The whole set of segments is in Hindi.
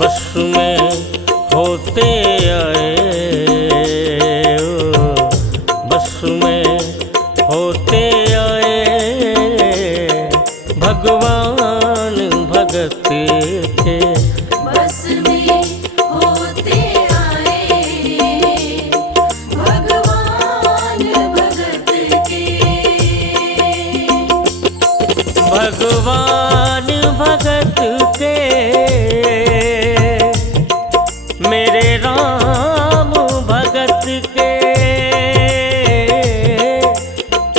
बस में होते आए, बस में होते आए भगवान भगत के। बस में होते आए भगवान भगत के। भगवान भगत के मेरे राम भगत के।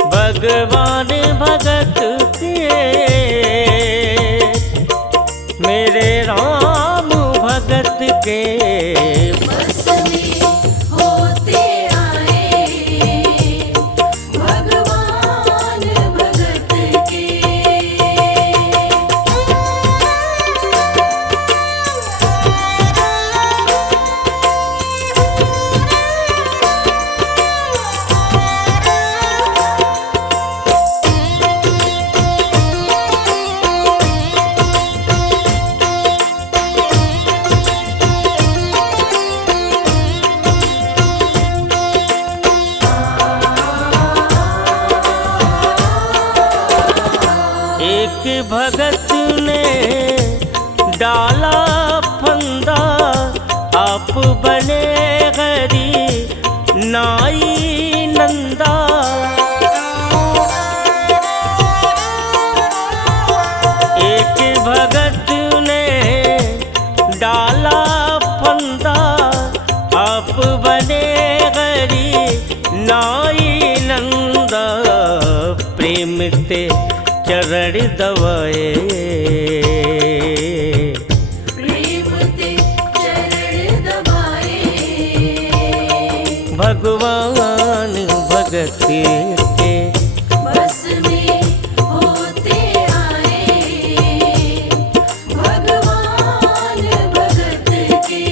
भगवान भगत के मेरे राम भगत के। बस में होते आए भगवान भगत के। एक भगत ने डाला फंदा, आप बने हरि नाई नंदा। एक भगत ने डाला फंदा, आप बने हरि नाई नंदा। प्रेम ते चरण दवाए, प्रेम ते चरण दबाए भगवान भगत के। बस में होते आए भगवान भगत के।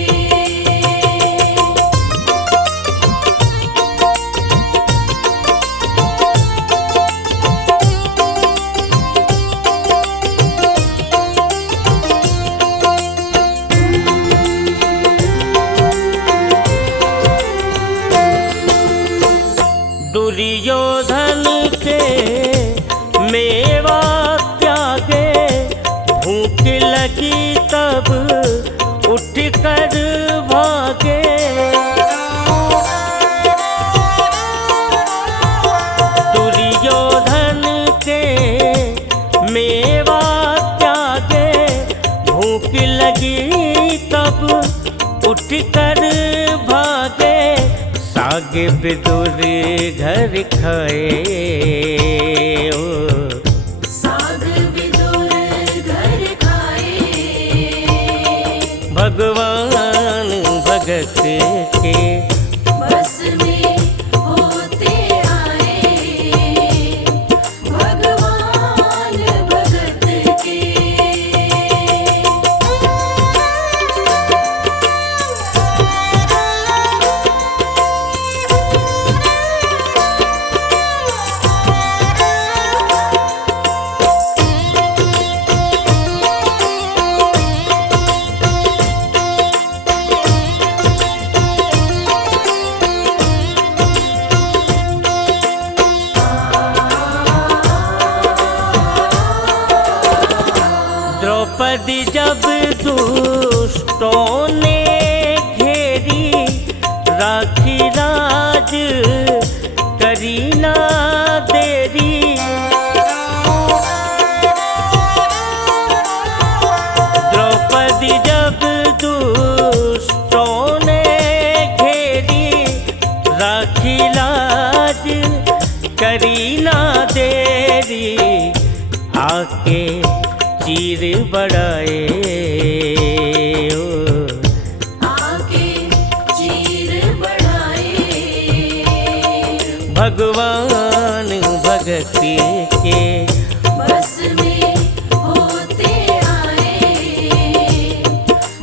दुर्योधन के मेवा त्यागे, भूख लगी तब उठ कर भागे। दुर्योधन के मेवा त्यागे, भूख लगी तब उठ कर भागे। साग विदुर घर खाए, साग विदुर घर खाए भगवान भगत के। बस में होते आए भगवान भगत के। द्रौपदी जब दुष्टों ने घेरी, राखी राज करी ना देरी। द्रौपदी जब दुष्टों ने घेरी, राखी लाज करी ना देरी। आके चीर बढ़ाए, आके चीर बढ़ाए भगवान भगत के। बस में होते आए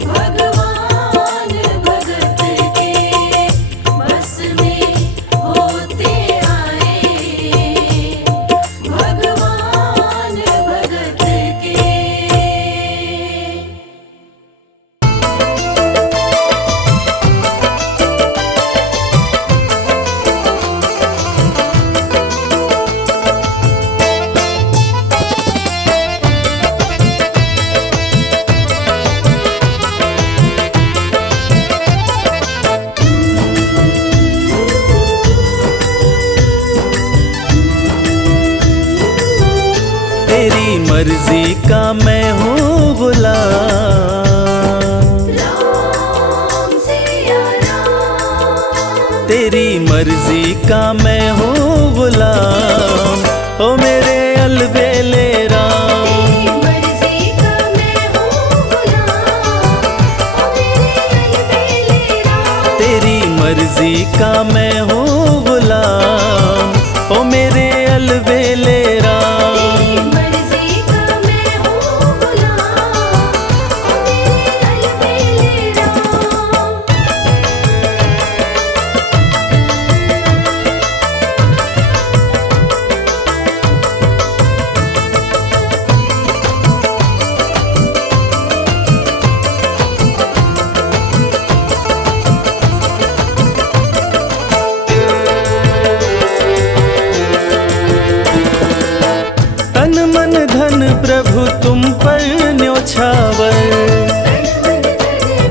भगवान भगत के। बस में होते आए भगवान भगत के। मर्जी का मैं हूँ गुलाम। राम सिया राम, तेरी मर्जी का मैं हूँ गुलाम, ओ मेरे अलबेले राम। तेरी मर्जी का मैं हूँ गुलाम, ओ मेरे अलबेले राम। तेरी मर्जी का मैं हूँ गुलाम, ओ मेरे अलबेले राम। तेरी मर्जी का मैं हूँ गुलाम, ओ मेरे अलबेले राम। तन मन धन प्रभु तुम पर न्योछावर,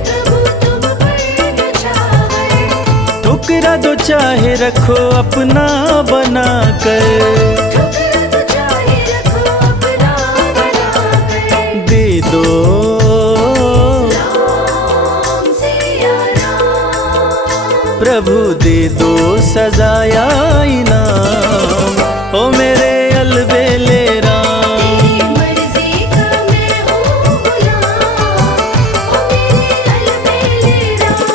प्रभु तुम पर न्योछावर, ठुकरा दो चाहे रखो अपना बनाकर। ठुकरा तो चाहे रखो अपना बनाकर। दे दो राम सिया राम, प्रभु दे दो सजाया इनाम, ओ मेरे अलबेले राम। तेरी मर्जी का मैं हूँ गुलाम, ओ मेरे अलबेले राम।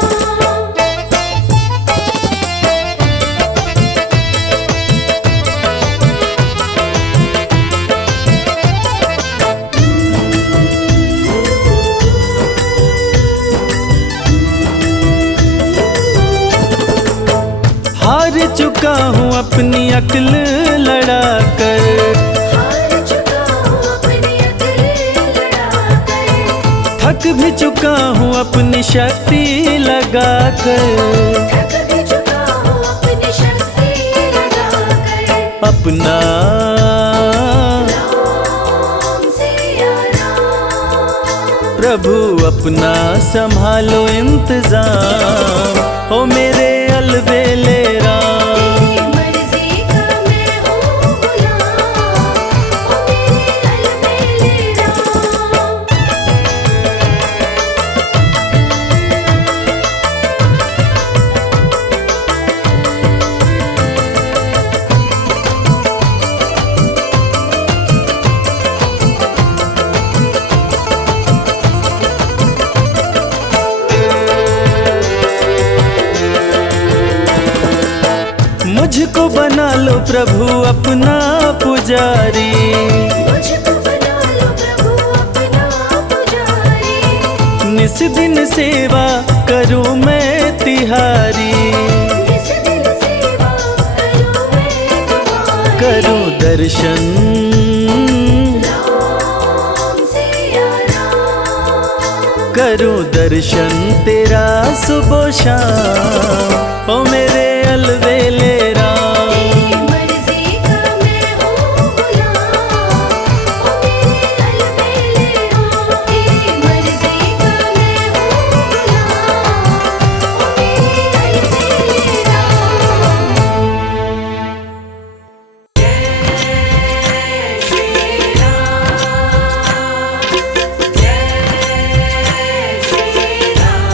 हार चुका हूँ अपनी अक्ल लड़ाकर, हार चुका हूँ अपनी अक्ल लड़ाकर, थक भी चुका हूँ अपनी शक्ति लगाकर। थक भी चुका हूँ अपनी शक्ति लगाकर। अपना राम सिया राम, प्रभु अपना संभालो इंतजाम, ओ मेरे अलबेले राम। तेरी मर्जी का मैं हूँ गुलाम, ओ मेरे अलबेले राम। मुझको बना लो प्रभु अपना पुजारी, मुझको बना लो प्रभु अपना पुजारी, निस दिन सेवा करूँ मैं तिहारी। निस दिन सेवा करूँ मैं तुम्हारी। करूँ दर्शन राम सिया राम, करूँ दर्शन तेरा सुबह शाम, ओ मेरे अलबेले राम। तेरी मर्जी का मैं हूँ गुलाम, ओ मेरे अलबेले राम। तेरी मर्जी का मैं हूँ गुलाम, ओ मेरे अलबेले राम। जय श्री राम, जय श्री राम।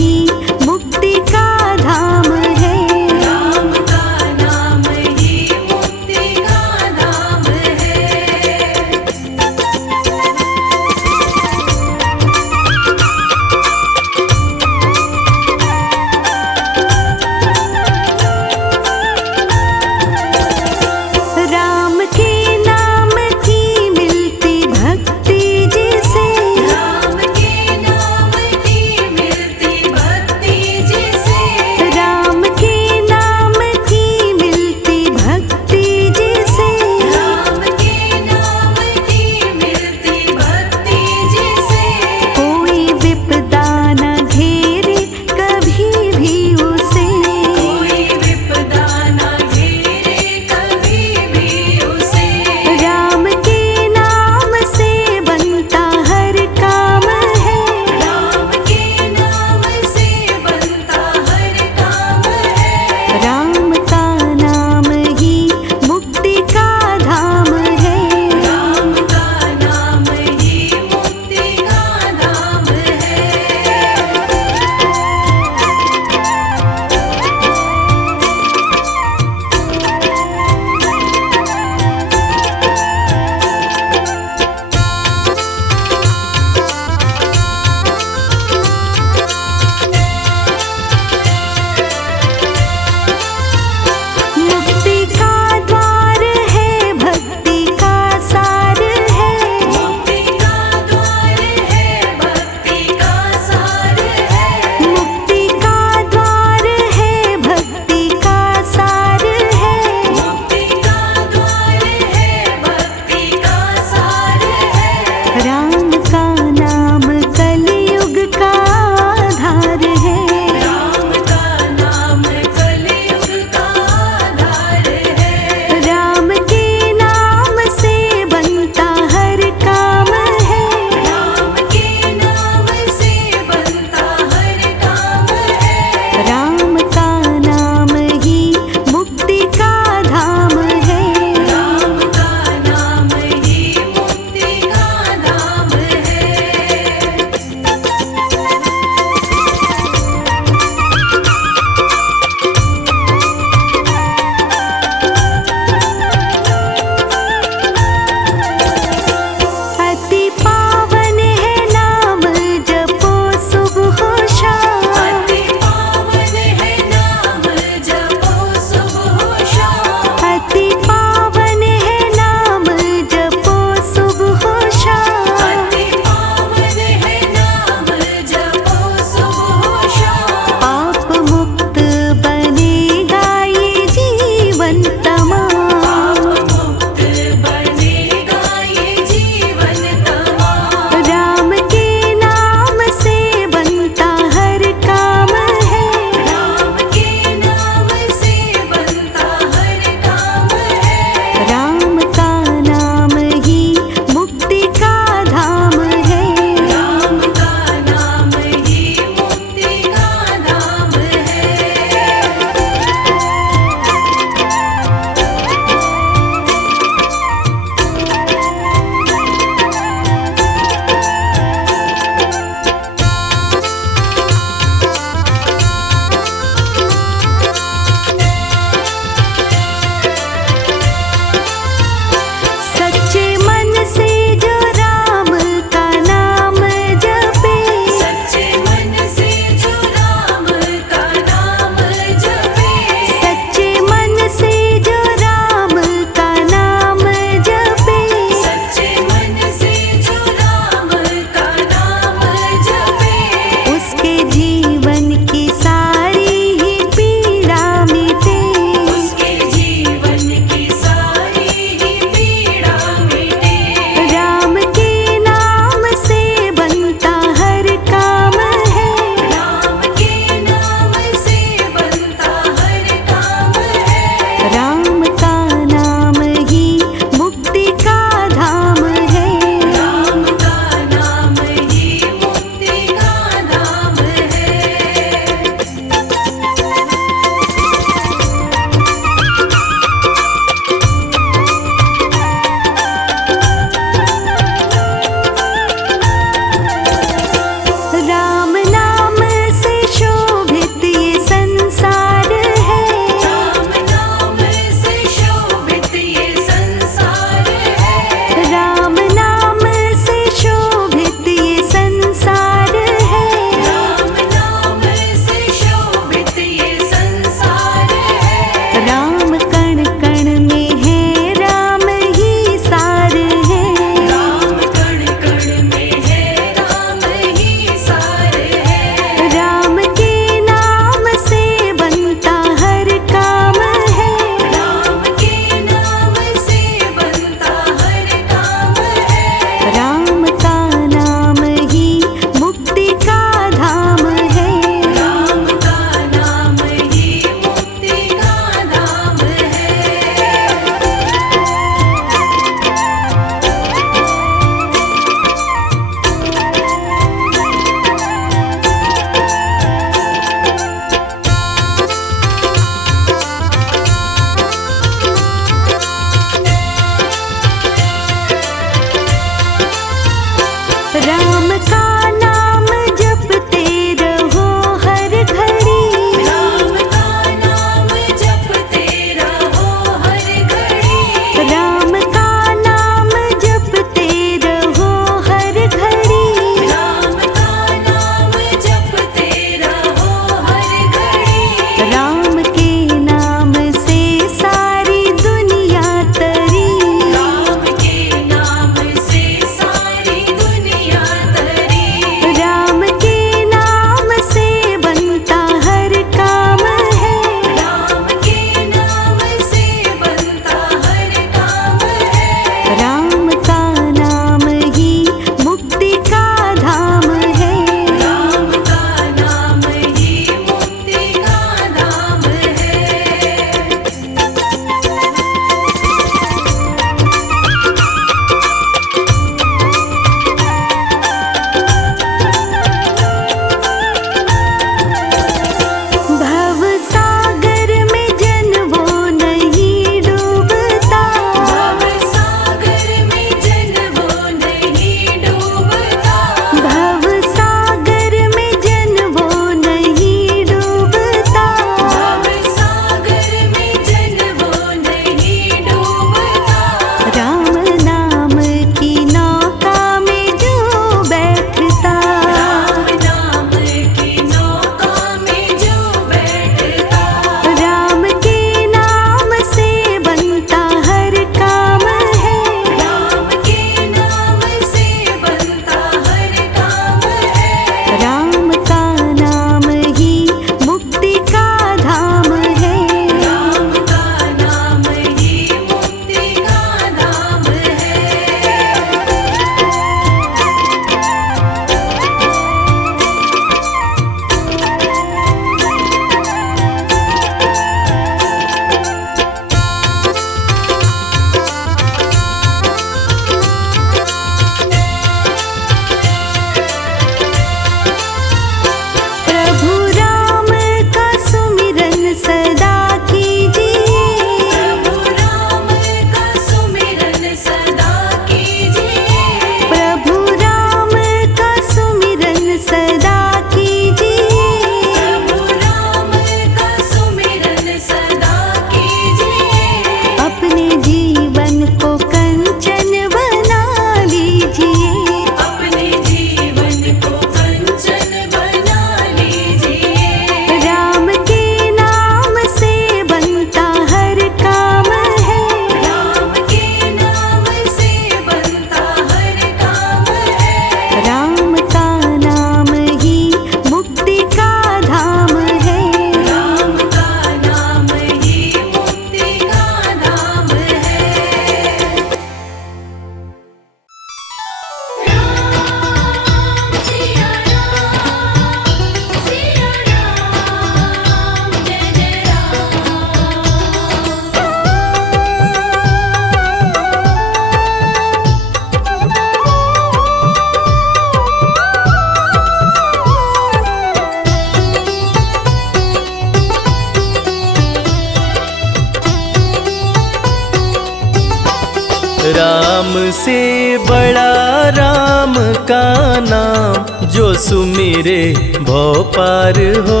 राम से बड़ा राम का नाम, जो सुमिरे भव पार हो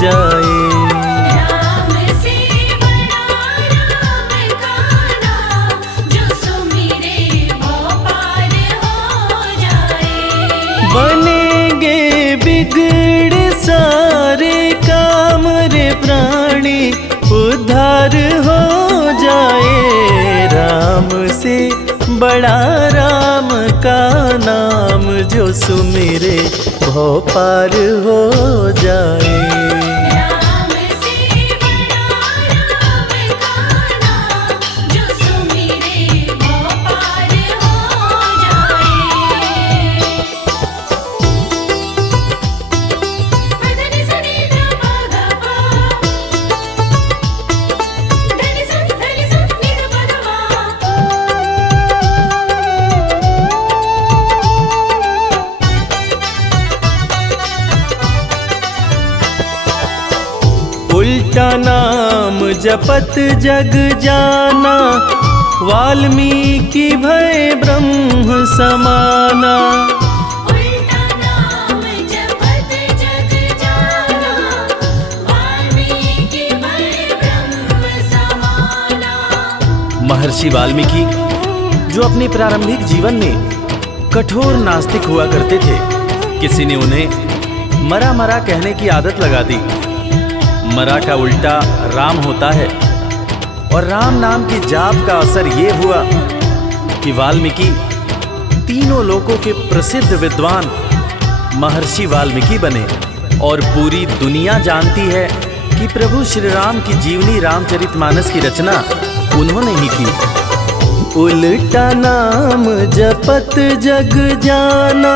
जाए। राम से बड़ा राम का नाम, जो सुमिरे भव पार हो जाए। बनेंगे बिगड़ सारे काम रे प्राणी, उद्धार हो जाए। राम से बड़ा राम का नाम, जो सुमिरे भव पार हो जाए। राम से बड़ा राम का नाम, जो सुमिरे भव पार हो जाए। धनि सनि ध प ग प, धनि सनि नि ध प ध मा। उल्टा नाम जपत जग जाना, वाल्मीकि भय ब्रह्म समाना। उल्टा नाम जपत जग जाना, वाल्मीकि भय ब्रह्म समाना। महर्षि वाल्मीकि जो अपने प्रारंभिक जीवन में कठोर नास्तिक हुआ करते थे, किसी ने उन्हें मरा मरा कहने की आदत लगा दी। मरा का उल्टा राम होता है, और राम नाम के जाप का असर ये हुआ कि वाल्मीकि तीनों लोकों के प्रसिद्ध विद्वान महर्षि वाल्मीकि बने। और पूरी दुनिया जानती है कि प्रभु श्री राम की जीवनी रामचरितमानस की रचना उन्होंने ही की। उल्टा नाम जपत जग जाना,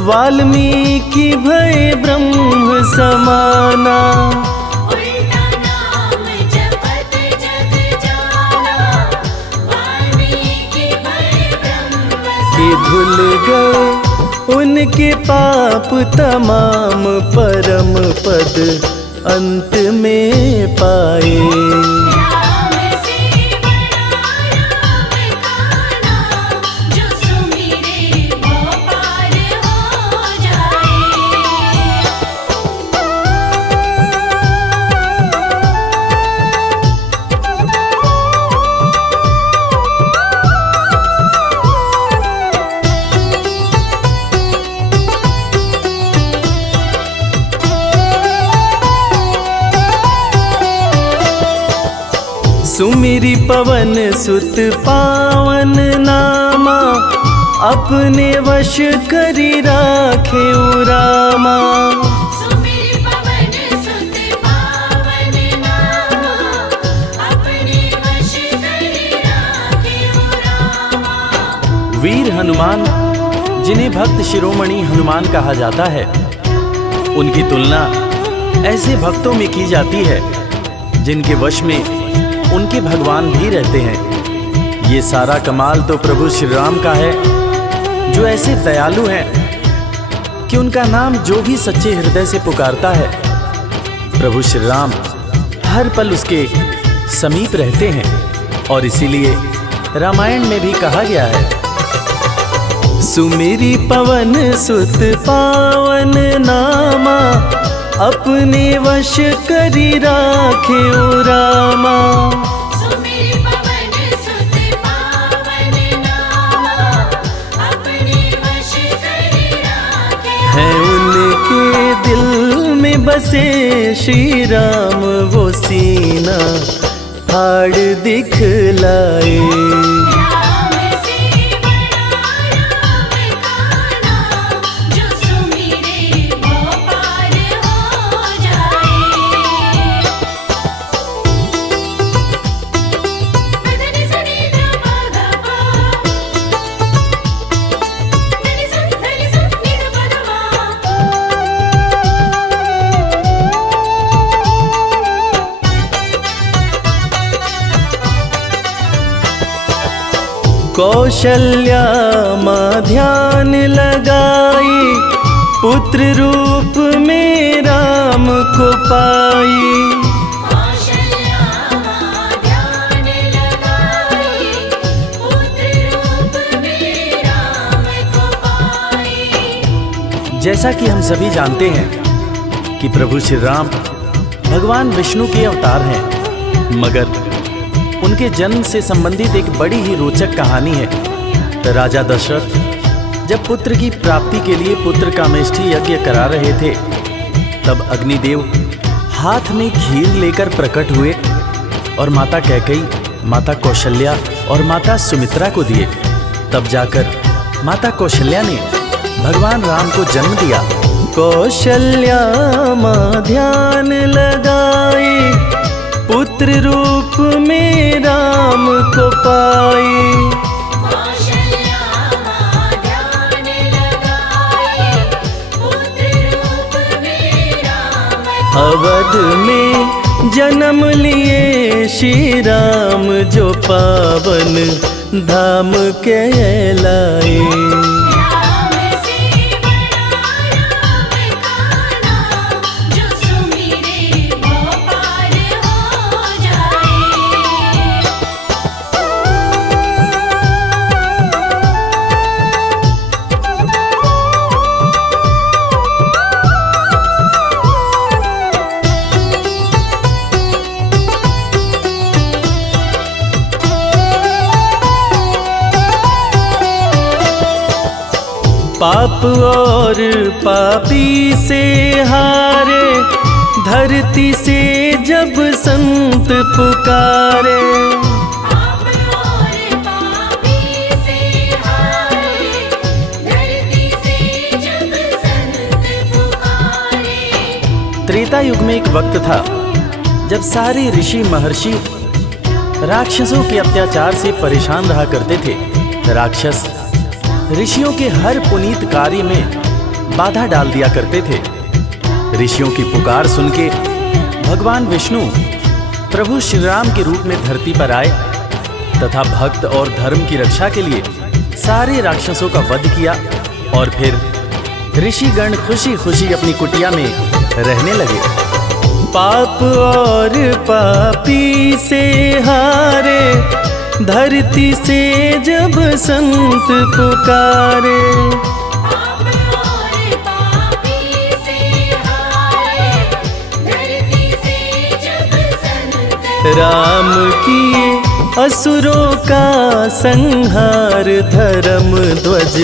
वाल्मीकि भय ब्रह्म समाना। उल्टा नाम जपत जग जाना, वाल्मीकि भय ब्रह्म कि भूल गए उनके पाप तमाम, परम पद अंत में पाए। राम से बड़ा राम का नाम, जो सुमिरे भव पार हो जाए। सुमिरि पवन सुत पावन नामा, अपने वश करी राखे रामा। सुमिर पवन सुत पावन नामा, अपने वश करि राखे रामा। वीर हनुमान, जिन्हें भक्त शिरोमणि हनुमान कहा जाता है, उनकी तुलना ऐसे भक्तों में की जाती है जिनके वश में उनके भगवान भी रहते हैं। ये सारा कमाल तो प्रभु श्री राम का है, जो ऐसे दयालु हैं कि उनका नाम जो भी सच्चे हृदय से पुकारता है, प्रभु श्री राम हर पल उसके समीप रहते हैं। और इसीलिए रामायण में भी कहा गया है, सुमिरि पवन सुत पावन नामा, अपने वश करी राखे रामा। सुमिर पवन सुत पावन नामा, अपने वश करि राखे। है उनके दिल में बसे श्री राम, वो सीना फाड़ दिखलाए। राम से बड़ा राम का नाम, जो सुमिरे भव पार हो जाए। धनि सनि ध प ग प, धनि सनि नि ध प ध मा। कौशल्या माँ ध्यान लगाई, पुत्र रूप में राम को पाई। कौशल्या माँ ध्यान लगाई, पुत्र जैसा कि हम सभी जानते हैं कि प्रभु श्री राम भगवान विष्णु के अवतार हैं, मगर उनके जन्म से संबंधित एक बड़ी ही रोचक कहानी है। राजा दशरथ जब पुत्र की प्राप्ति के लिए पुत्र कामेष्ठी यज्ञ करा रहे थे, तब अग्निदेव हाथ में खीर लेकर प्रकट हुए और माता कैकेयी, माता कौशल्या और माता सुमित्रा को दिए। तब जाकर माता कौशल्या ने भगवान राम को जन्म दिया। कौशल्या माँ ध्यान लगाई, पुत्र रूप में राम को पाई। कौशल्या माँ ध्यान लगाई, पुत्र रूप में राम को अवध में जन्म लिए श्री राम, जो पावन धाम कहलाए। राम से बड़ा राम का नाम, जो सुमिरे वो पार हो जाए। पाप और पापी से हारे, धरती से जब संत पुकारे। पाप और पापी से हारे, धरती से जब संत पुकारे। त्रेता युग में एक वक्त था जब सारे ऋषि महर्षि राक्षसों के अत्याचार से परेशान रहा करते थे। राक्षस ऋषियों के हर पुनीत कार्य में बाधा डाल दिया करते थे। ऋषियों की पुकार सुन के भगवान विष्णु प्रभु श्री राम के रूप में धरती पर आए तथा भक्त और धर्म की रक्षा के लिए सारे राक्षसों का वध किया और फिर ऋषिगण खुशी खुशी अपनी कुटिया में रहने लगे। पाप और पापी से हारे, धरती से जब संत पुकारे। पाप और पापी से हारे, धरती से जब संत राम किए असुरों का संहार, धर्म ध्वज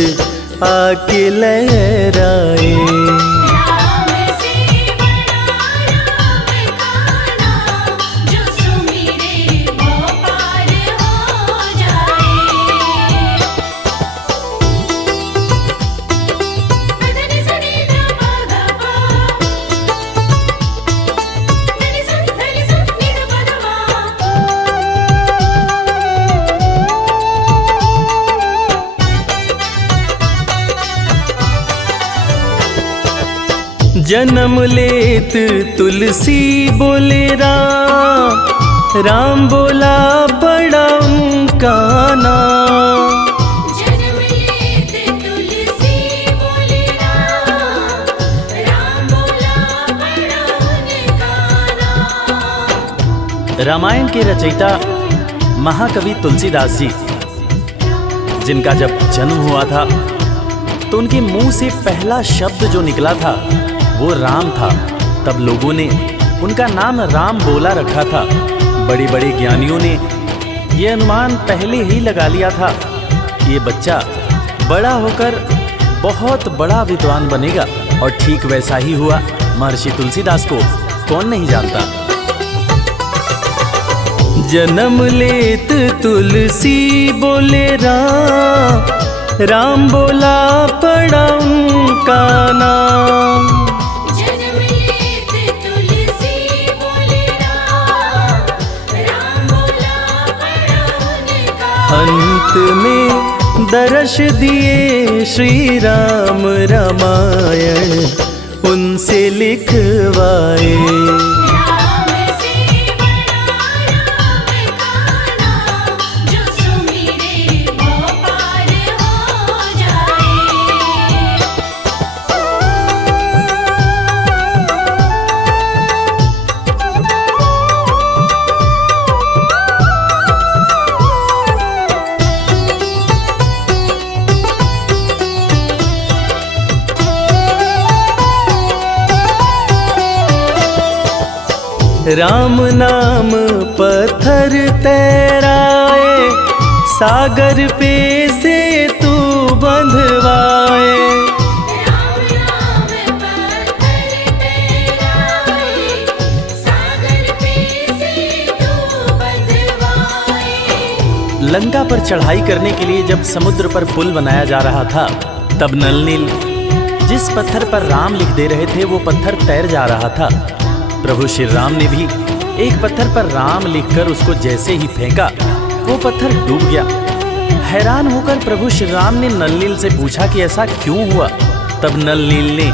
आके लहराए। राम से बड़ा राम का नाम, जो सुमिरे वो पार हो जाए। धनि सनि ध प ध प, धनि सनि नि ध प ध जन्म लेत तुलसी बोले राम, राम बोला बड़ा उनका नाम। जन्म लेत तुलसी बोले राम, राम बोला बड़ा उनका नाम। रामायण के रचयिता महाकवि तुलसीदास जी, जिनका जब जन्म हुआ था तो उनके मुंह से पहला शब्द जो निकला था वो राम था। तब लोगों ने उनका नाम राम बोला रखा था। बड़े बड़े ज्ञानियों ने ये अनुमान पहले ही लगा लिया था कि ये बच्चा बड़ा होकर बहुत बड़ा विद्वान बनेगा, और ठीक वैसा ही हुआ। महर्षि तुलसीदास को कौन नहीं जानता। जन्म लेत तुलसी बोले राम, राम बोला पड़ा उनका नाम। जन्म लेत तुलसी बोले राम, राम बोला बड़ा उनका अंत में दर्श दिए श्री राम, रामायण उनसे लिखवाए। राम से बड़ा राम का नाम, जो सुमिरे वो पार हो जाए। राम नाम पत्थर तैराए, सागर पे से तू बंधवाए। राम नाम पत्थर तैराए, सागर पे से तू बंधवाए। लंका पर चढ़ाई करने के लिए जब समुद्र पर पुल बनाया जा रहा था, तब नल नील जिस पत्थर पर राम लिख दे रहे थे वो पत्थर तैर जा रहा था। प्रभु श्री राम ने भी एक पत्थर पर राम लिखकर उसको जैसे ही फेंका, वो पत्थर डूब गया। हैरान होकर प्रभु श्री राम ने नल नील से पूछा कि ऐसा क्यों हुआ। तब नल नील ने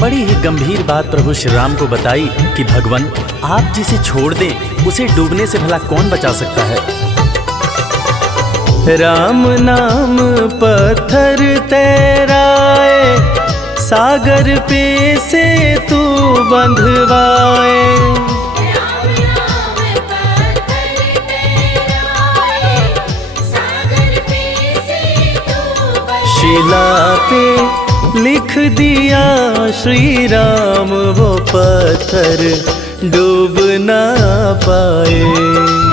बड़ी ही गंभीर बात प्रभु श्री राम को बताई कि भगवान, आप जिसे छोड़ दें उसे डूबने से भला कौन बचा सकता है। राम नाम पत्थर तैराए, सागर पे से तू बंधवाए। राम नाम पत्थर तैराए, सागर पे से तू बंधवाए। शिला पे लिख दिया श्री राम, वो पत्थर डूब ना पाए।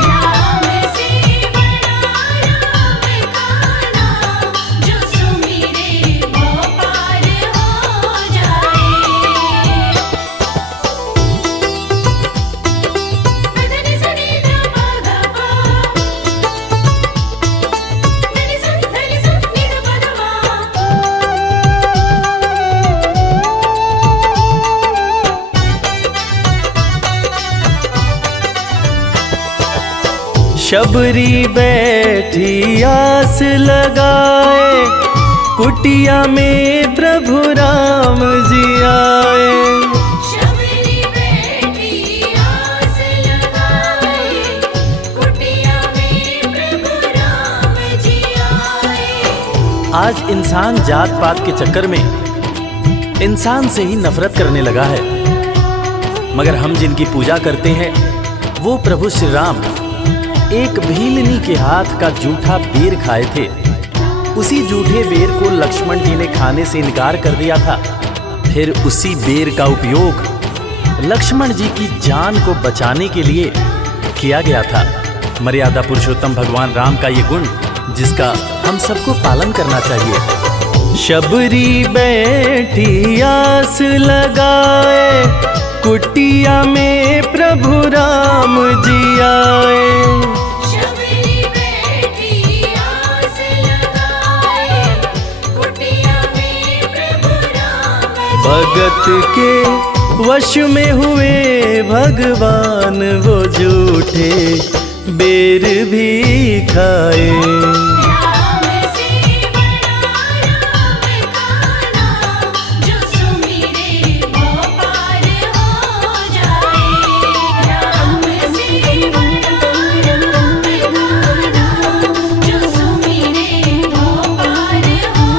राम से बड़ा राम का नाम, जो सुमिरे वो पार हो जाए। मदनि सनि ध प ग प, मदनि सनि धनि स नि ध प ध शबरी बैठी आस लगाए, कुटिया में प्रभु राम जी आए। शबरी बैठी आस लगाए, कुटिया में प्रभु राम जी आए। आज इंसान जात पात के चक्कर में इंसान से ही नफरत करने लगा है, मगर हम जिनकी पूजा करते हैं वो प्रभु श्री राम एक भीलनी के हाथ का जूठा बेर खाए थे। उसी जूठे बेर को लक्ष्मण जी ने खाने से इनकार कर दिया था। फिर उसी बेर का उपयोग लक्ष्मण जी की जान को बचाने के लिए किया गया था। मर्यादा पुरुषोत्तम भगवान राम का ये गुण जिसका हम सबको पालन करना चाहिए। शबरी बैठी आस लगाए, कुटिया में प्रभु राम जी आए। शबरी बैठी आस लगाए, कुटिया में प्रभु राम जी भगत के वश में हुए भगवान, वो झूठे बेर भी खाए। राम से बड़ा राम का नाम, जो सुमिरे वो पार हो जाए। राम से बड़ा राम का नाम, जो सुमिरे वो पार हो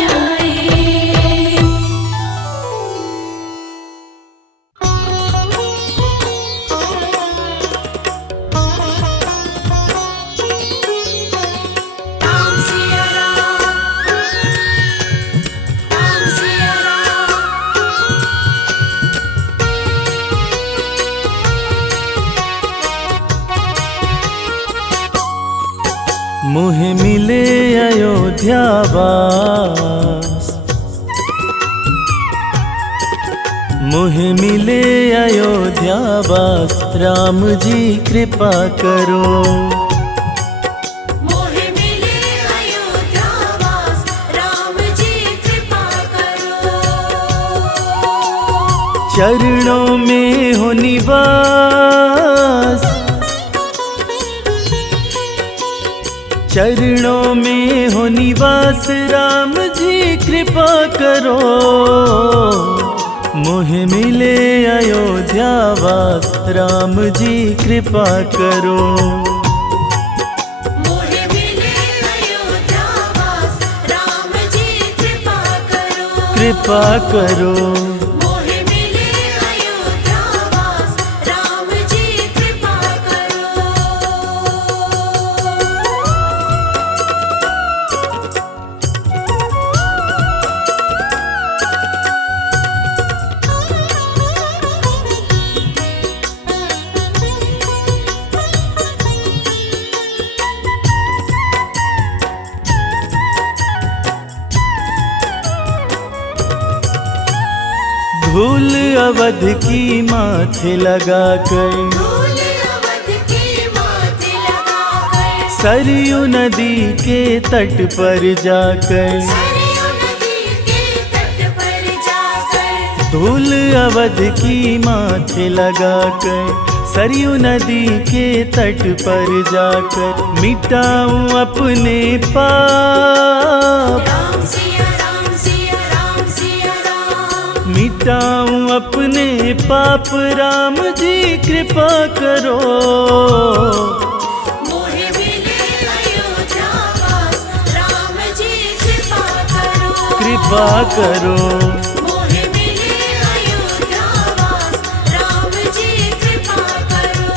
जाए। राम सिया राम, राम सिया राम। मुहे मिले अयोध्या वास, मुहे मिले अयोध्या वास, राम जी कृपा करो। मोहे मिले अयोध्या वास, राम जी कृपा करो। चरणों में हो निवास, चरणों में हो निवास, राम जी कृपा करो। मोहे मिले अयोध्या वास, राम जी कृपा करो। मोहे मिले अयोध्या वास, राम जी कृपा करो। कृपा करो। मोहे मिले अयोध्या वास, राम जी कृपा करो। धूल अवध की माथे लगाकर, धूल अवध की माथे लगाकर, सरयू नदी के तट पर जाकर, सरयू नदी के तट पर जाकर, धूल अवध की माथे लगाकर, सरयू नदी के तट पर जाकर, मिटाऊं अपने पाप, राम सिया राम सिया राम सिया राम, मिटाऊं अपने पाप, राम जी कृपा करो, मोहे मिले अयोध्या वास, राम जी कृपा करो, कृपा करो। मोहे मिले अयोध्या वास, राम जी कृपा करो।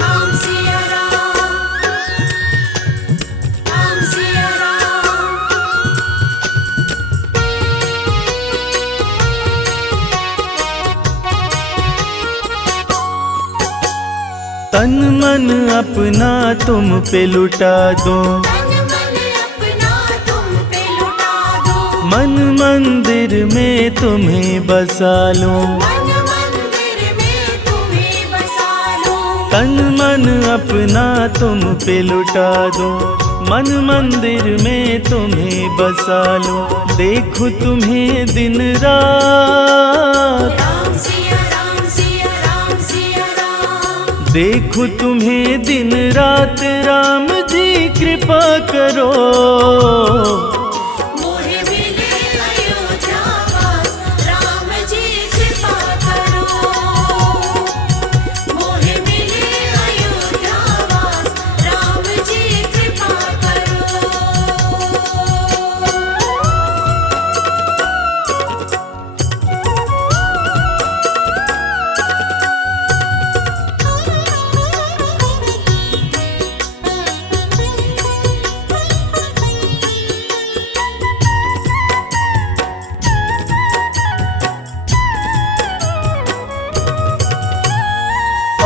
राम सिया राम, राम सिया राम, तन मन अपना तुम पे लुटा दो, तन मन अपना तुम पे लुटा दो, मन मंदिर में तुम्हें बसा लूं, मन मंदिर में तुम्हें बसा लो, तन मन अपना तुम पे लुटा दो, मन मंदिर में तुम्हें बसा लूं, देखूं तुम्हें दिन रात, राम सिया राम सिया राम सिया राम, देखूं तुम्हें दिन रात, राम जी कृपा करो, मोहे मिले अयोध्या वास, राम जी कृपा करो, मोहे मिले अयोध्या वास, राम जी कृपा करो।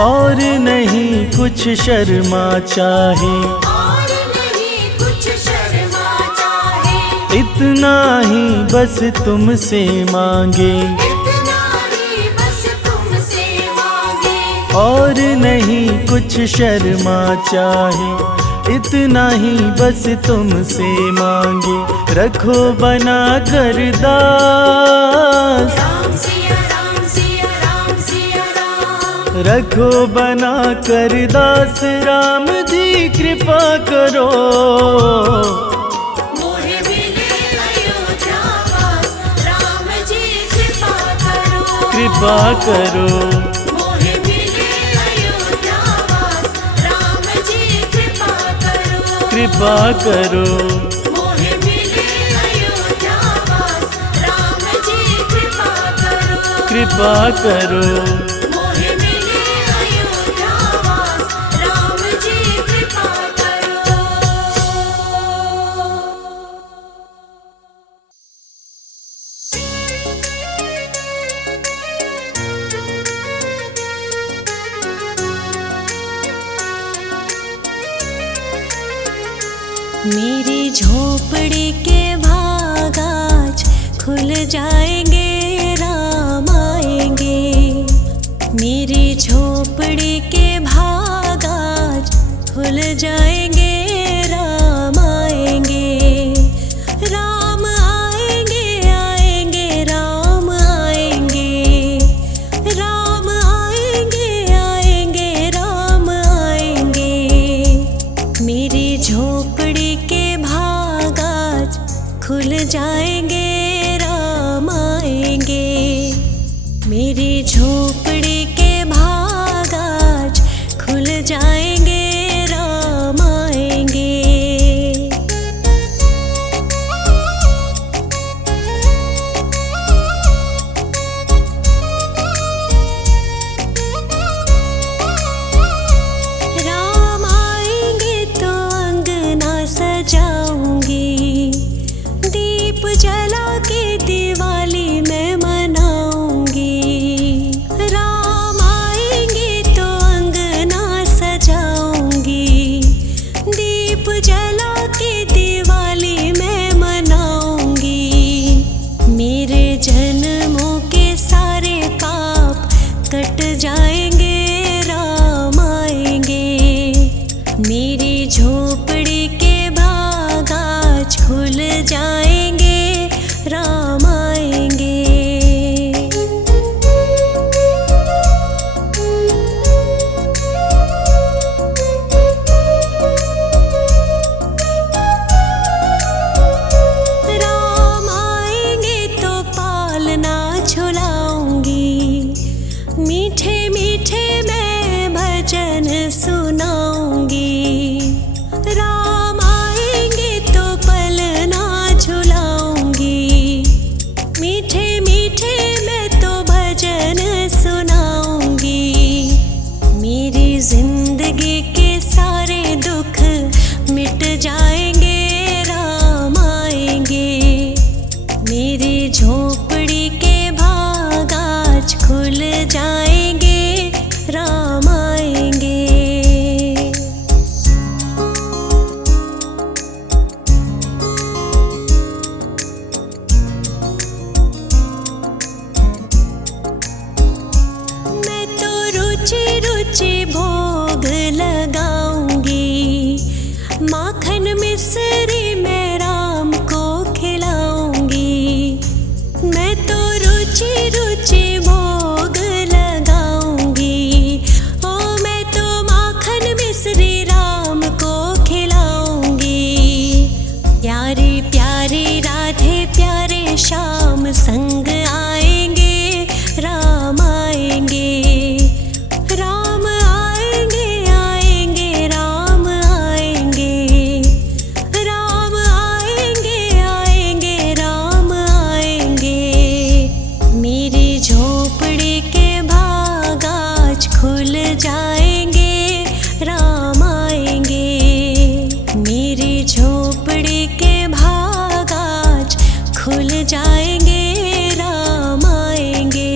और नहीं कुछ शर्मा चाहे, और नहीं कुछ शर्मा चाहे, इतना ही बस तुमसे मांगे, इतना ही बस तुमसे मांगे, और नहीं कुछ शर्मा चाहे, इतना ही बस तुमसे मांगे, रखो बना कर दास, राम सिया राम सिया राम सिया राम, रखो बना कर दास, राम जी कृपा करो, मोहे मिले अयोध्या वास, राम जी कृपा करो, कृपा करो, मोहे मिले अयोध्या वास, राम जी कृपा करो, कृपा करो, मोहे मिले अयोध्या वास, राम जी कृपा करो, कृपा करो, मोहे मिले अयोध्या वास, राम जी कृपा करो। मेरी झोपड़ी के भाग आज खुल जाएंगे, राम आएंगे, मेरी झोपड़ी के भाग आज खुल जाएंगे, राम आएंगे, राम आएंगे आएंगे राम आएंगे, राम आएंगे आएंगे राम आएंगे, मेरी झोपड़ी के भाग आज खुल जाएंगे, राम आएंगे, मेरी झोपड़ी के भाग आज खुल जाएंगे, राम आएंगे। राम आएंगे तो अंगना सजाऊंगी, दीप जला के माखन मिश्री मैं राम को खिलाऊंगी। मैं तो रुचि रुचि भोग लगाऊंगी। ओ मैं तो माखन मिश्री राम को खिलाऊंगी। प्यारे प्यारे राधे प्यारे श्याम संग आएंगे, राम आएंगे, राम आएंगे, आएंगे, राम आएंगे, राम आएंगे, आएंगे, राम आएंगे। मेरी झोपड़ी के भाग आज खुल जाएंगे, राम आएंगे। मेरी झोपड़ी के भाग आज खुल जाएंगे, राम आएंगे।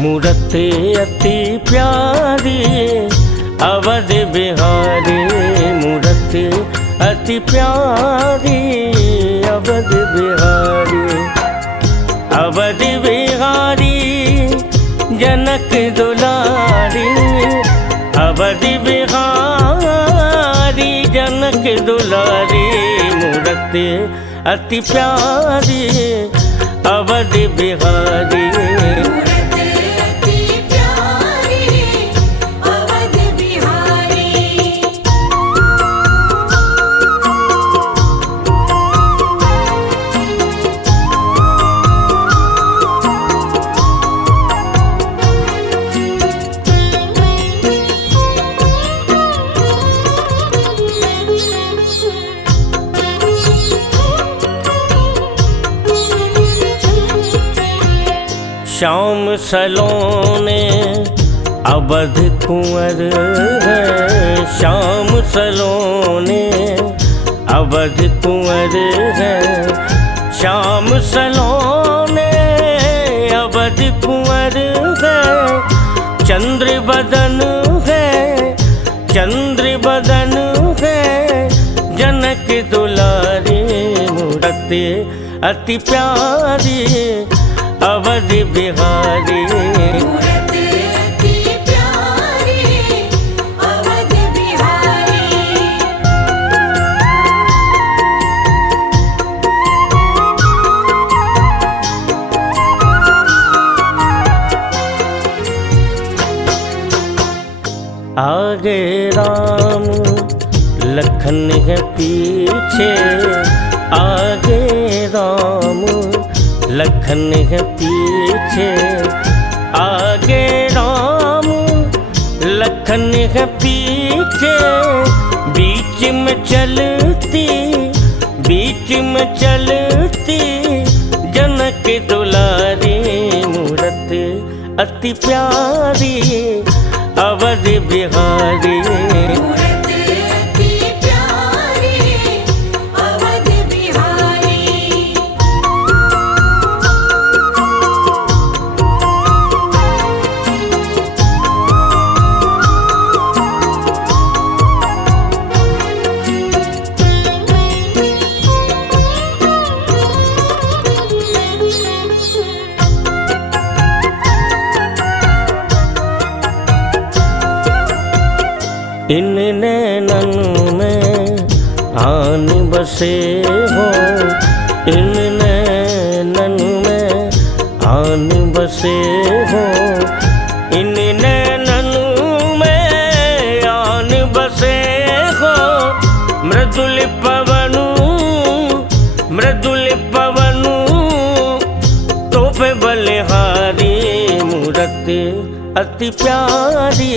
मूरत अति प्यारी अवध बिहारी, मूरत अति प्यारी अवध बिहारी। अवध बिहारी जनक दुलारी, अवध बिहारी जनक दुलारी। मूरत अति प्यारी अवध बिहारी। श्याम सलोने अवध कुंवर है, श्याम सलोने अवध कुंवर है। श्याम सलोने अवध कुंवर है। चंद्र बदन है, चंद्र बदन है जनक दुलारी। मूरत अति प्यारी अवध बिहारी। मूरत अति प्यारी अवध बिहारी। आगे राम लखन है पीछे, आगे राम लखन है पीछे। आगे राम लखन है पीछे। बीच में चलती, बीच में चलती जनक दुलारी। मूरत अति प्यारी अवध बिहारी। मूरत अति प्यारी अवध बिहारी। इन नैनन में आन बसे हो, इन नैनन में आन बसे हो। इन नैनन में आन बसे हो। मृदुल पवनु, मृदुल पवनु तो पे बलिहारी। मूरत अति प्यारी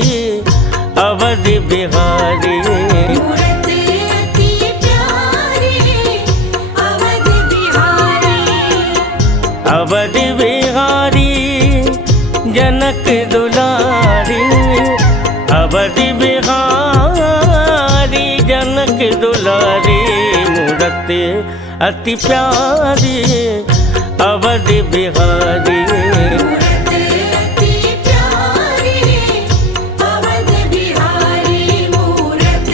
अवध बिहारी। मूरत अति प्यारी अवध बिहारी। अवध बिहारी जनक दुलारी। अवध बिहारी जनक दुलारी। मूरत अति प्यारी अवध बिहारी। मूरत अति प्यारी अवध बिहारी, मूरत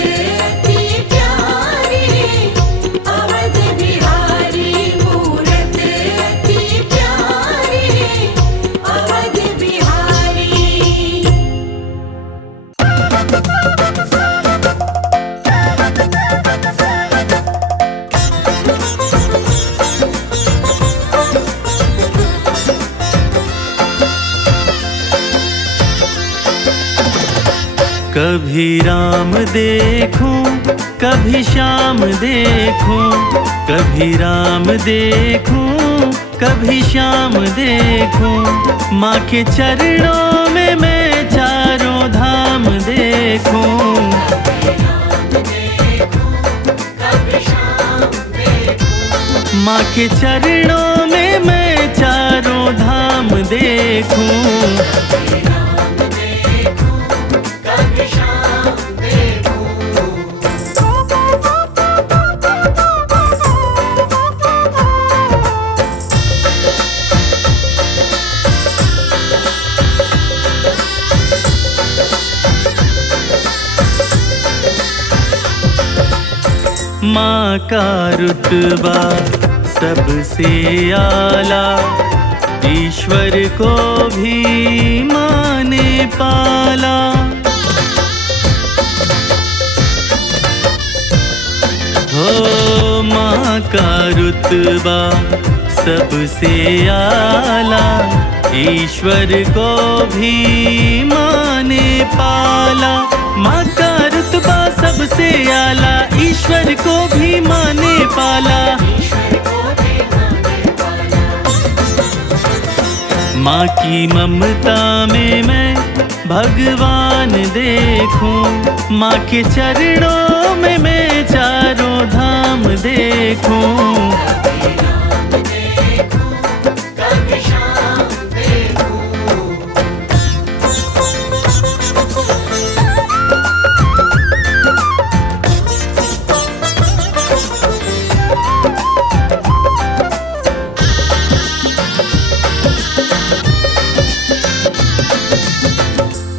अति प्यारी अवध बिहारी, मूरत अति प्यारी अवध बिहारी। कभी राम देखूं कभी श्याम देखूं, कभी राम देखूं कभी श्याम देखूं, माँ के चरणों में मैं चारों धाम देखूं। माँ के चरणों में मैं चारों धाम देखूं। माँ का रुतबा सबसे आला, ईश्वर को भी माँ ने पाला। हो माँ का रुतबा सबसे आला, ईश्वर को भी माँ ने पाला। माँ का रुतबा सबसे आला, ईश्वर को भी माँ ने पाला। माँ की ममता में मैं भगवान देखूं, माँ के चरणों में मैं चारों धाम देखूं।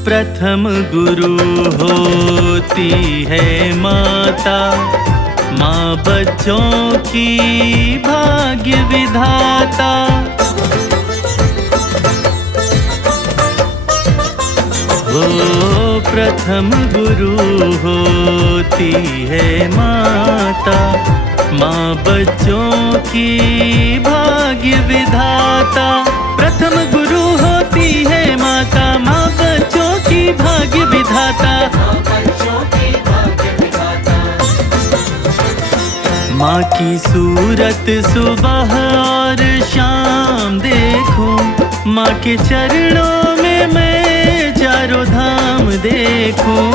प्रथम गुरु होती है माता, माँ बच्चों की भाग्य विधाता। हो प्रथम गुरु होती है माता, माँ बच्चों की भाग्य विधाता। प्रथम गुरु होती है माता, माँ बच्चों की भाग्य विधाता। माँ की सूरत सुबह और शाम देखूं, माँ के चरणों में मैं चारों धाम देखूं।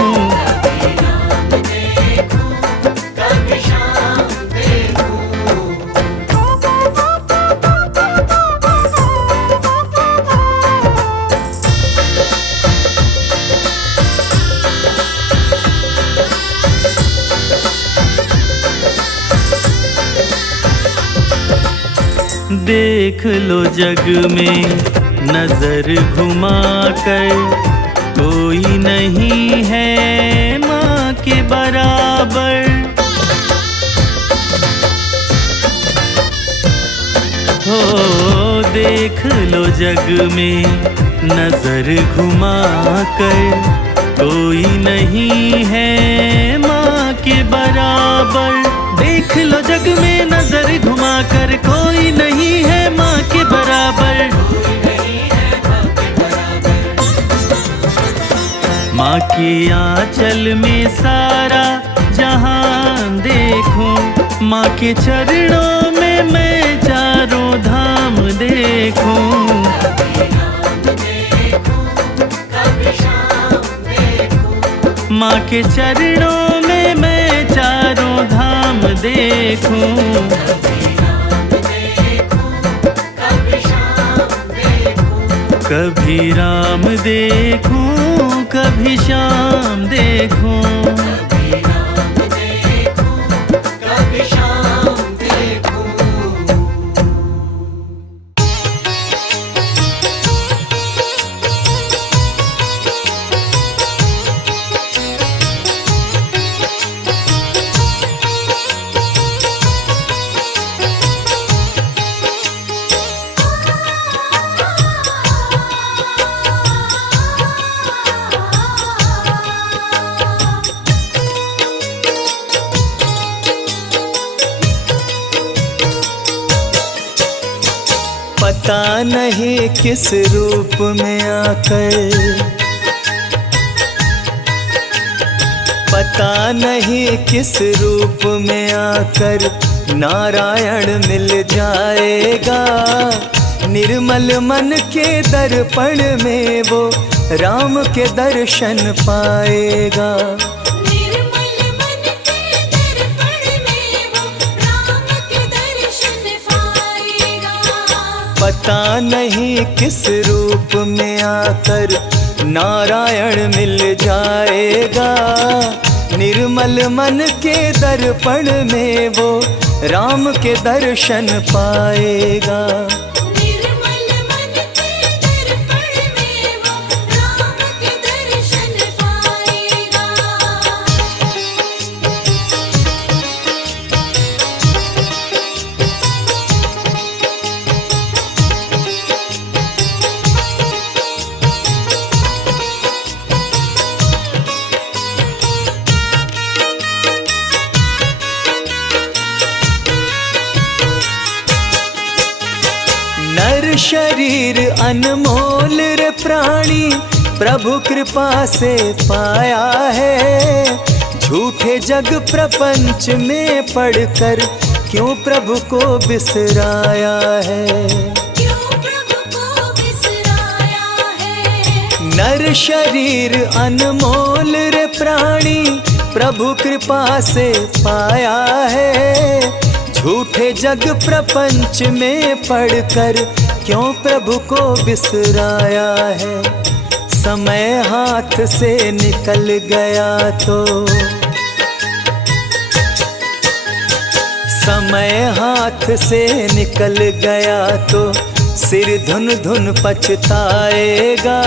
देख लो जग में नजर घुमा कर, कोई नहीं है माँ के बराबर। हो देख लो जग में नजर घुमा कर, कोई नहीं है माँ के बराबर। देख लो जग में नजर घुमा कर, कोई नहीं है माँ के बराबर। माँ के आंचल में सारा जहान देखूं, माँ के चरणों में मैं चारों धाम देखूं। माँ के चरणों में मैं चारों धाम देखूं। कभी राम देखूं कभी श्याम देखूं। पता नहीं किस रूप में आकर, पता नहीं किस रूप में आकर नारायण मिल जाएगा। निर्मल मन के दर्पण में वो राम के दर्शन पाएगा। निर्मल मन के दर्पण में वो राम के दर्शन पाएगा। पता नहीं किस रूप में आकर नारायण मिल जाएगा। निर्मल मन के दर्पण में वो राम के दर्शन पाएगा। निर्मल मन के दर्पण में वो राम के दर्शन पाएगा। नर शरीर अनमोल रे प्राणी प्रभु कृपा से पाया है। झूठे जग प्रपंच में पड़कर क्यों प्रभु को बिसराया है। क्यों प्रभु को बिसराया है। नर शरीर अनमोल रे प्राणी प्रभु कृपा से पाया है। झूठे जग प्रपंच में पड़कर क्यों प्रभु को बिसराया है। समय हाथ से निकल गया तो, समय हाथ से निकल गया तो सिर धुन धुन पछताएगा।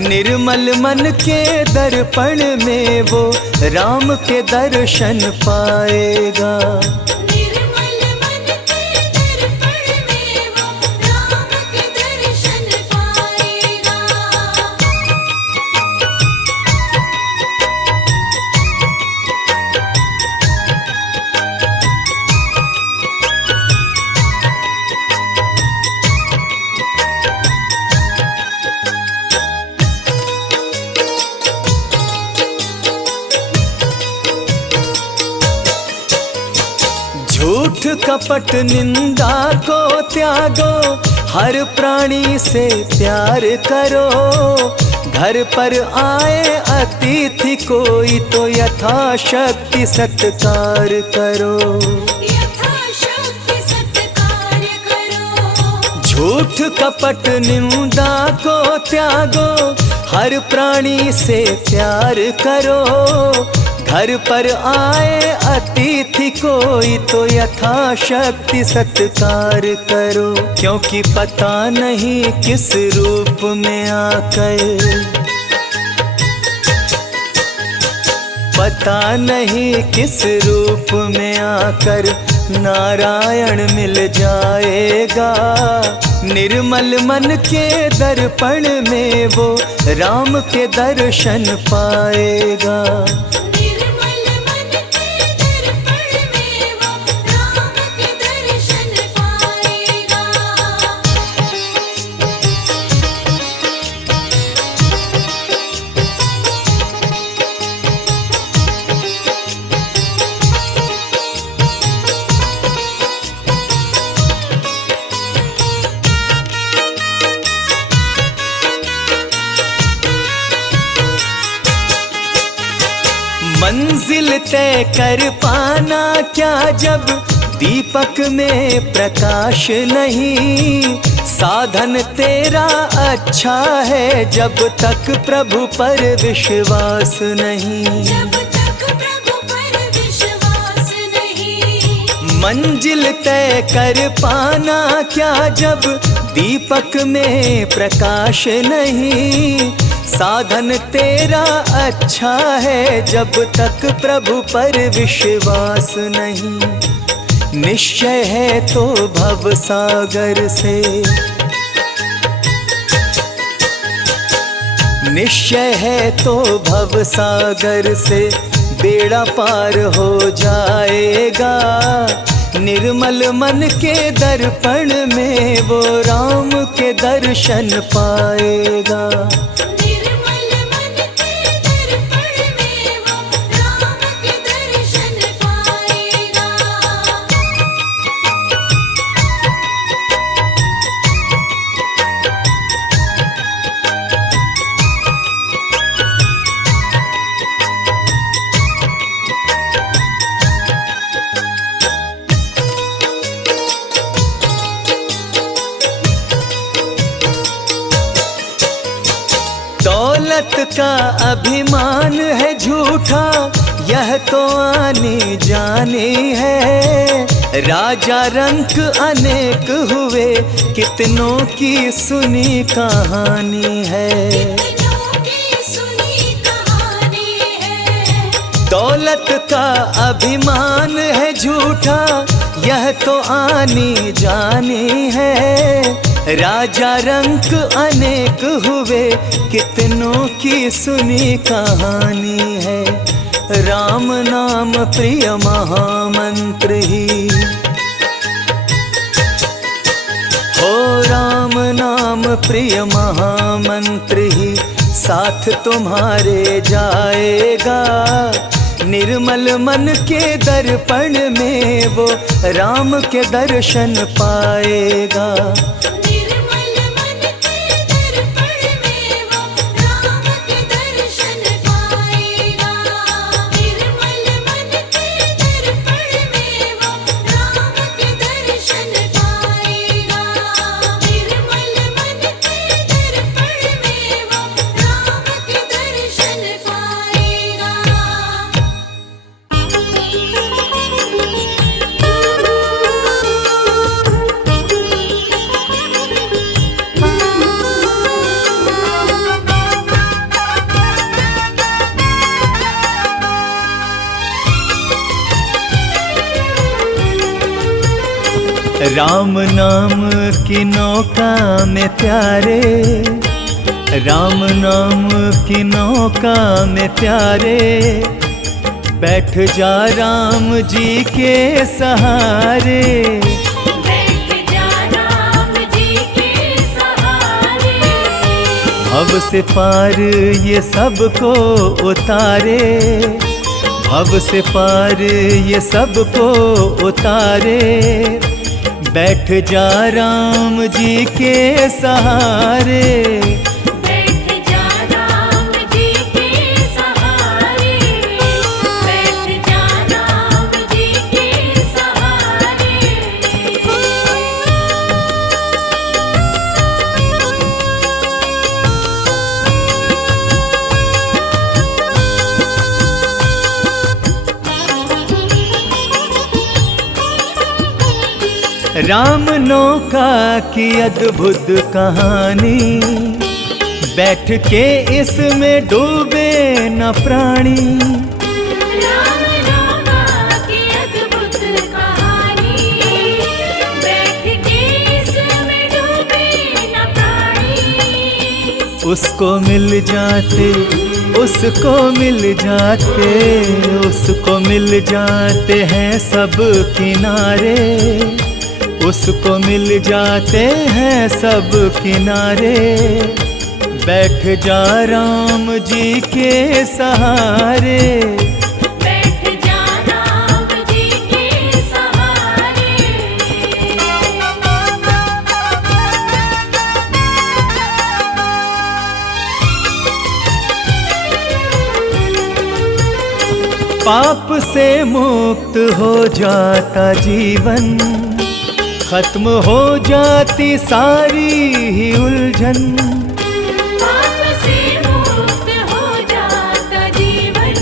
निर्मल मन के दर्पण में वो राम के दर्शन पाएगा। निर्मल मन के दर्पण में वो राम के दर्शन पाएगा। झूठ कपट निंदा को त्यागो, हर प्राणी से प्यार करो। घर पर आए अतिथि कोई तो यथाशक्ति सत्कार करो। यथाशक्ति सत्कार करो। झूठ कपट निंदा को त्यागो, हर प्राणी से प्यार करो। घर पर आए अतिथि कोई तो यथाशक्ति सत्कार करो। क्योंकि पता नहीं किस रूप में आकर, पता नहीं किस रूप में आकर नारायण मिल जाएगा। निर्मल मन के दर्पण में वो राम के दर्शन पाएगा। निर्मल मन के दर्पण में वो राम के दर्शन पाएगा। मंजिल तय कर पाना क्या जब दीपक में प्रकाश नहीं। साधन तेरा अच्छा है जब तक प्रभु पर विश्वास नहीं। जब तक प्रभु पर विश्वास नहीं। मंजिल तय कर पाना क्या जब दीपक में प्रकाश नहीं। साधन तेरा अच्छा है जब तक प्रभु पर विश्वास नहीं। निश्चय है तो भव सागर से, निश्चय है तो भव सागर से बेड़ा पार हो जाएगा। निर्मल मन के दर्पण में वो दर्शन पाएगा। निर्मल मन के दर्पण में वो राम के दर्शन पाएगा। दौलत का अभिमान है झूठा, यह तो आने जाने है। राजा रंक अनेक हुए, कितनों की सुनी कहानी है। कितनों की सुनी कहानी है। दौलत का अभिमान है झूठा, यह तो आनी जानी है। राजा रंक अनेक हुए, कितनों की सुनी कहानी है। राम नाम प्रिय महामंत्र ही, हो राम नाम प्रिय महामंत्र ही साथ तुम्हारे जाएगा। निर्मल मन के दर्पण में वो राम के दर्शन पाएगा। निर्मल मन के दर्पण में वो राम के दर्शन पाएगा। निर्मल मन के दर्पण में वो राम के दर्शन पाएगा। निर्मल मन के दर्पण में वो राम के दर्शन पाएगा। राम नाम की नौका में प्यारे, राम नाम की नौका में प्यारे। बैठ जा राम जी के सहारे। बैठ जा राम जी के सहारे। भव से पार ये सबको उतारे, भव से पार ये सबको उतारे। बैठ जा राम जी के सहारे। बैठ जा राम जी के सहारे। बैठ जा राम जी के सहारे। राम नौका की अद्भुत कहानी, बैठ के इसमें डूबे न प्राणी। राम नौका की अद्भुत कहानी, बैठ के इसमें डूबे न प्राणी। उसको मिल जाते, उसको मिल जाते, उसको मिल जाते हैं सब किनारे। उसको मिल जाते हैं सब किनारे। बैठ जा राम जी के सहारे। बैठ जा राम जी के सहारे। पाप से मुक्त हो जाता जीवन, खत्म हो जाती सारी ही उलझन। पाप से मुक्त हो जाता जीवन,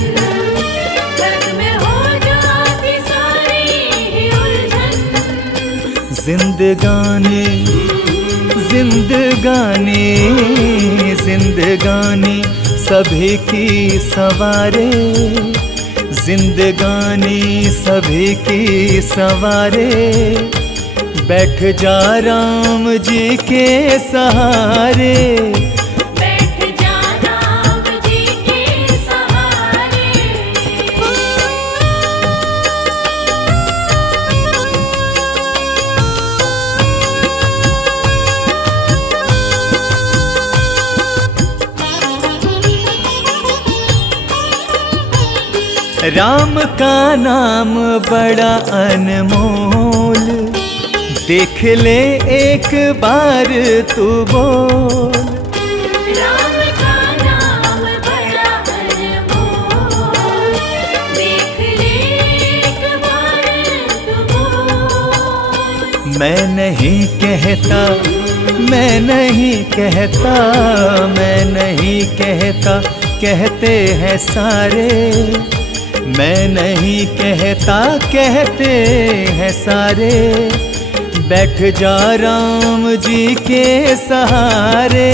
खत्म हो जाती सारी ही उलझन। जिंदगानी जिंदगानी जिंदगानी सभी की सवारे। जिंदगानी सभी की सवारे। बैठ जा राम जी के सहारे। बैठ जा राम जी के सहारे। राम का नाम बड़ा अनमोल, देख ले एक बार तू बोल। राम का नाम बड़ा अनमोल, देख ले एक बार तू बोल। मैं नहीं कहता, मैं नहीं कहता, मैं नहीं कहता, कहते हैं सारे। मैं नहीं कहता, कहते हैं सारे। बैठ जा राम जी के सहारे।